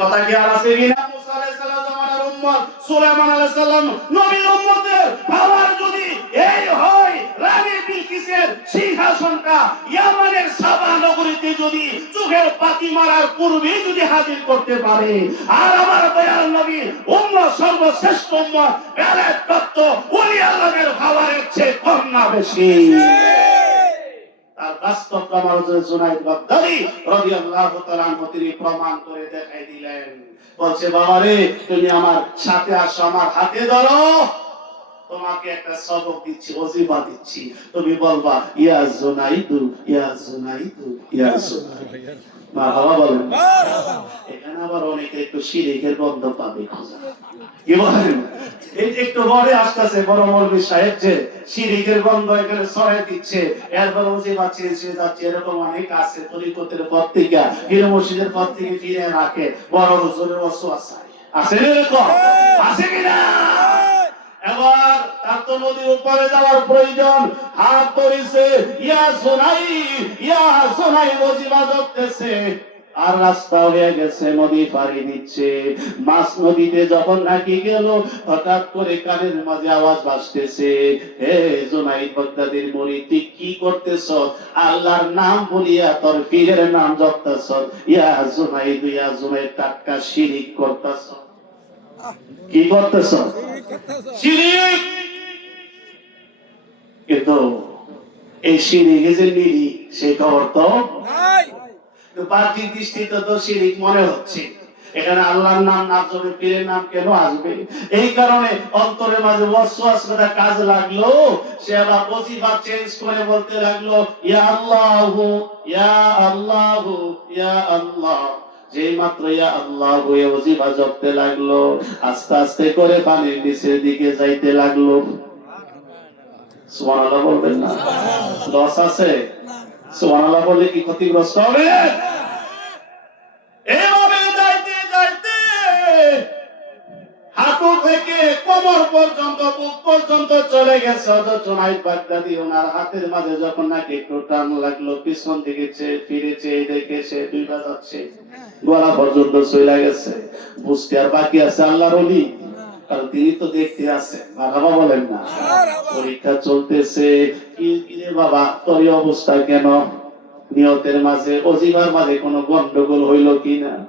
কথা আছে? কিনা আলাইহিস সালাম নবীর উম্মতের পাওয়ার যদি এই হয়, রানী বিলকিসের সিংহাসনটা ইয়ামানের সাবা নগরীতে যদি চোখের পাতি মারার পূর্বে যদি হাজির করতে পারে, আর আমার দয়াল নবী উম্মত, সর্বশ্রেষ্ঠ উম্মত, বেলায়েত প্রাপ্ত ওলি আল্লাহের পাওয়ারের চেয়ে কম না বেশি। বাগদাদি রাদিয়াল্লাহু তাআলা তিনি প্রমাণ করে দেখাই দিলেন। বলছে বাবা রে তুমি আমার সাথে আসো, আমার হাতে ধরো। তোমাকে একটা সবক দিচ্ছি দিচ্ছি। তুমি বলবা ইয়া জুনাইদু ইয়া জুনাইদু ইয়া জুনাইদু মারহাবা বলেন এখানে আবার অনেকে একটু শিরিকের গন্ধ পাবে খোঁজা এই একটু পরে আসতেছে বড় মৌলবী সাহেব যে শিরিকের গন্ধ এখানে ছড়াই দিচ্ছে। এরপর উজে বাচ্চে এসে যাচ্ছে, এরকম অনেক আছে তরিকতের পর থেকে, পীর মসজিদের পর ফিরে রাখে। বড় হুজুরের ওয়াসওয়াসা। আছে এরকম? আছে কিনা এবার তার নদীর উপরে যাওয়ার প্রয়োজন। হাত ধরেছে, ইয়া সোনাই ইয়া সোনাই মজিবা জপতেছে আর রাস্তা হয়ে গেছে, নদী পাড়ি দিচ্ছে। মাছ নদীতে যখন নাকি গেল, হঠাৎ করে কানের মাঝে আওয়াজ ভাসতেছে হে জোনাই বগদাদির মরি তুই কি করতেছ? আল্লাহর নাম বলিয়া তোর পীরের নাম জপতেছ। ইয়া জোনাই ইয়া জোনাই টাটকা শিরিক করতেছ। কি করতেছ? শিরিক! কিন্তু এই শিরিকে যে নিরি সেই খবর তো তো বাহ্যিক দৃষ্টিতে তো শিরিক মনে হচ্ছে। এখানে আল্লাহর নাম না জপে পীরের নাম কেন আসবে? এই কারণে অন্তরের মাঝে কাজ লাগল। সে আবার চেঞ্জ করে বলতে লাগল, ইয়া ইয়া ইয়া আল্লাহ। মাত্র ইয়া আল্লাহ হয়ে জপতে লাগল, আস্তে আস্তে করে পানির নিচের দিকে যাইতে লাগল। বলবেন না? লস আছে? বললে কি ক্ষতিগ্রস্ত হবে? যাইতে যাইতে হাঁটু থেকে কোমর পর্যন্ত, বুক পর্যন্ত চলে গেছে। ওনার হাতের মাঝে যখন নাকি একটু টান লাগল, পিছন দিকে চেয়ে ফিরে চেয়ে দেখে সে দুই বাজাচ্ছে। গলা পর্যন্ত চলে গেছে। বুঝতে আর বাকি আছে আল্লাহর কারণ তিনি তো দেখতে আছে বাবা বলেন না। পরীক্ষা চলতেছে বাবা, তোর অবস্থা কেন? নিয়তের মাঝে, অজিবার মাঝে কোনো গন্ডগোল হইল কিনা?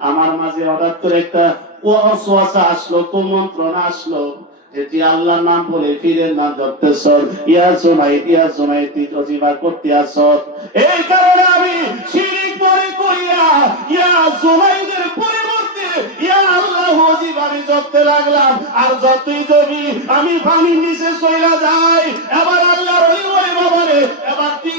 আমার মাঝে হঠাৎ করে একটা আসলো, কুমন্ত্রণা আসলো। তুই আল্লাহর নাম বলে ফিরের নাম জপতেছ ইয়া জুনাইদ ইয়া জুনাইদ, তুই অজিবা করতে আস এই কারণে আমি শিরিক মনে করিয়া ইয়া জুনাইদের পরিবর্তে ইয়া আল্লাহ অজিব আমি জপতে লাগলাম। আর যতই জমি আমি পানির নিচে চইলা যাই। এবার আল্লাহর ওই ওই বাবারে, এবার তুই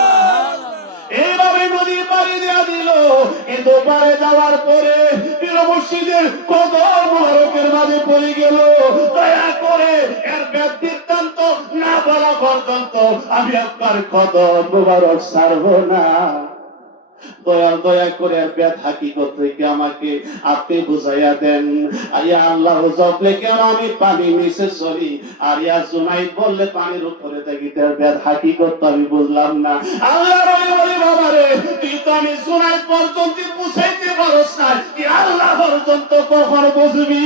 পাড়ি দেওয়া দিল। কিন্তু পারে যাওয়ার পরে মসজিদের কত মোবারকের মাঝে পড়ে গেল। দয়া করে এর ব্যক্তিত্বান্ত না বলা পর্যন্ত আমি আপনার কদম মোবারক সারব না। দয়া দয়া করে বেদ হাকিকত থেকে আমাকে? আপনি বুঝাইয়া দেন। আইয়া আল্লাহ জপলে কেন আমি পানি নিচে চলি আর ইয়া জুনাইদ বললে পানির উপরে থাকি তার বেদ হাকিকত আমি বুঝলাম না। আল্লাহ বলে বলে বাবা রে তুই তো আমি জুনাইদ পর্যন্ত বুঝাইতে পারস না আল্লাহ পর্যন্ত কখন বুঝবি?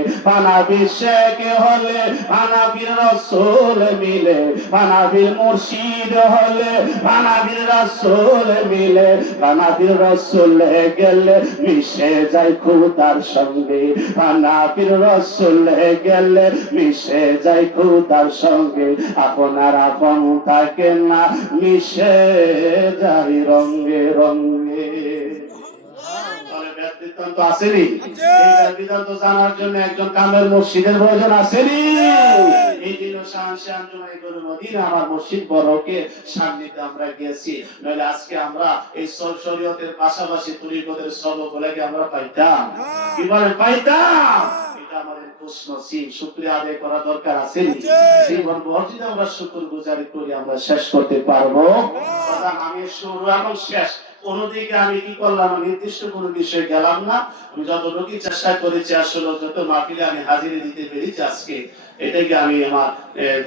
হানাফির শেখ হলে হানাফির রসুল মিলে হানাফির মুর্শিদ হলে হানাফির রসুল মিলে হানাফির রসুল গেলে মিশে যায় খুদার সঙ্গে হানাফির রসুল গেলে মিশে যায় খুদার সঙ্গে, আপনার আপন থাকে না, মিশে যায় রঙ্গে রঙ্গে বৃত্তান্ত আসেনি। এই বেদ বৃত্তান্ত জানার জন্য একজন কামের মসজিদের প্রয়োজন আসেনি। এই জমাই মদিনা আমার মসজিদ বড়কে সান্নিধ্যে আমরা গেছি নইলে আজকে আমরা এই সব শরীয়তের পাশাপাশি তরিকতের সব বলেকে আমরা পাইতাম। কি বলেন পাইতাম। এটা আমাদের খুশ নসিব শুকরিয়া আদায় করা দরকার আছে। জীবন আমরা শুকর গুজারি করি আমরা শেষ করতে পারব। কথা আমি শুরু এবং শেষ। কোনদিকে আমি কি করলাম? নির্দিষ্ট কোনো বিষয়ে গেলাম না। আমি যতটুকু চেষ্টা করেছি, আসলে যত মাহফিলে আমি হাজিরি দিতে পেরেছি আজকে এটাকে আমি আমার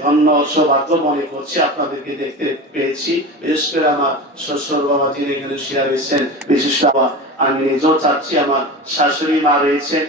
ধন্য সৌভাগ্য মনে করছি, আপনাদেরকে দেখতে পেয়েছি। বিশেষ করে আমার শ্বশুর বাবা যিনি এখানে শেয়ার হয়েছেন, বিশেষ বাবা আমি নিজেও চাচ্ছি, আমার শাশুড়ি মা রয়েছেন